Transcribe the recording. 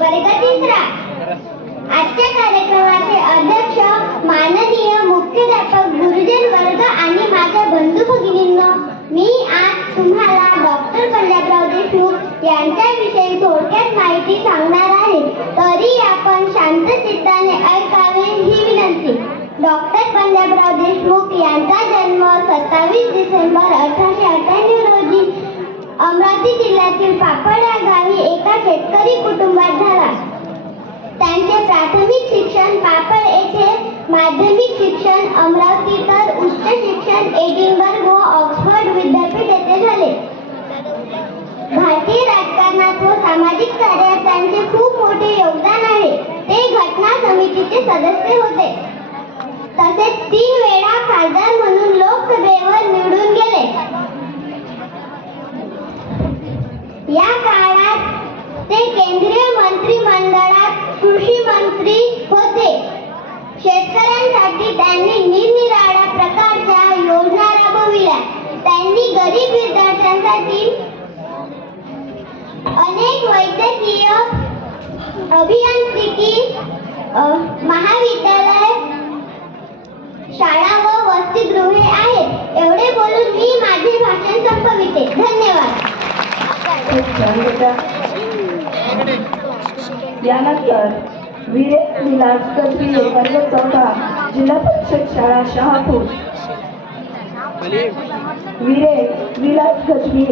वर्ग तिसरा आजच्या कार्यक्रमाचे अध्यक्ष माननीय मुख्याध्यापक गुरुजन वर्ग आणि माझ्या बंधू भगिनींनो मी आज तुम्हाला डॉक्टर पंजाबराव देशमुख यांच्याविषयी थोडक्यात माहिती सांगणार आहे. तरी आपण शांत चित्ताने ऐकावे ही विनंती. डॉक्टर पंजाबराव देशमुख यांचा जन्म सत्तावीस डिसेंबर अठराशे शिक्षण अमरावती तर उच्च शिक्षण एडिनबर्ग व ऑक्सफर्ड विद्यापीठ येथे झाले. भारतीय राजकारणात व सामाजिक कार्यात त्यांचे खूप मोठे योगदान आहे. ते घटना समितीचे सदस्य होते. तसेच तीन वेळा खासदार म्हणून लोकसभेवर निवडून गेले. या काळात ते केंद्रीय मंत्रिमंडळात कृषी मंत्री होते. शेतकऱ्या यासाठी त्यांनी निरनिराळ्या प्रकारच्या योजना राबविल्या. त्यांनी गरीब विद्यार्थ्यांसाठी अनेक वैद्यकीय अभियांत्रिकी महाविद्यालय शाळा व वसतिगृहे आहेत. एवढे बोलून मी माझे भाषण संपविते. धन्यवाद. यानंतर विलास वर्ग चौथा जिल्हा परिषद शाळा शहापूर. विरे विलास कसबी